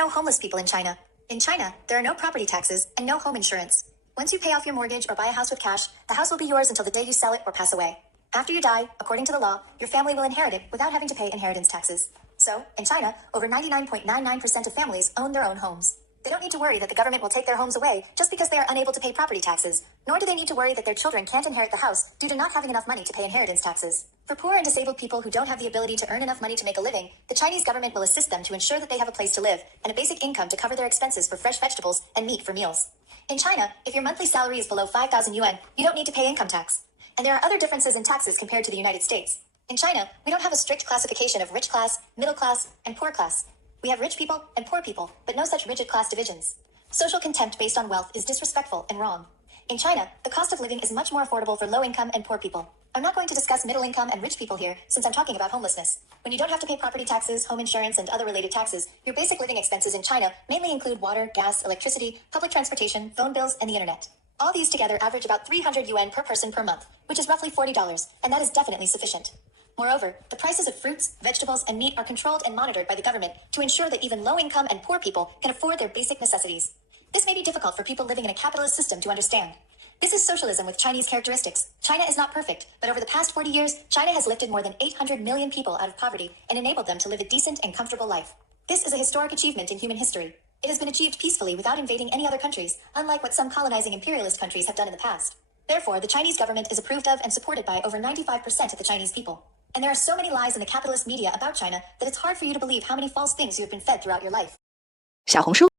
no homeless people in China. In China, there are no property taxes and no home insurance. Once you pay off your mortgage or buy a house with cash, the house will be yours until the day you sell it or pass away. After you die, according to the law, your family will inherit it without having to pay inheritance taxes. So, in China, over 99.99% of families own their own homes. They don't need to worry that the government will take their homes away just because they are unable to pay property taxes, nor do they need to worry that their children can't inherit the house due to not having enough money to pay inheritance taxes. For poor and disabled people who don't have the ability to earn enough money to make a living, the Chinese government will assist them to ensure that they have a place to live and a basic income to cover their expenses for fresh vegetables and meat for meals. In China, if your monthly salary is below 5,000 yuan, you don't need to pay income tax. And there are other differences in taxes compared to the United States. In China, we don't have a strict classification of rich class, middle class, and poor class. We have rich people and poor people, but no such rigid class divisions. Social contempt based on wealth is disrespectful and wrong. In China, the cost of living is much more affordable for low-income and poor people. I'm not going to discuss middle-income and rich people here, since I'm talking about homelessness. When you don't have to pay property taxes, home insurance, and other related taxes, your basic living expenses in China mainly include water, gas, electricity, public transportation, phone bills, and the internet. All these together average about 300 yuan per person per month, which is roughly $40, and that is definitely sufficient. Moreover, the prices of fruits, vegetables, and meat are controlled and monitored by the government to ensure that even low-income and poor people can afford their basic necessities. This may be difficult for people living in a capitalist system to understand. This is socialism with Chinese characteristics. China is not perfect, but over the past 40 years, China has lifted more than 800 million people out of poverty and enabled them to live a decent and comfortable life. This is a historic achievement in human history. It has been achieved peacefully without invading any other countries, unlike what some colonizing imperialist countries have done in the past. Therefore, the Chinese government is approved of and supported by over 95% of the Chinese people. And there are so many lies in the capitalist media about China that it's hard for you to believe how many false things you have been fed throughout your life. 小红书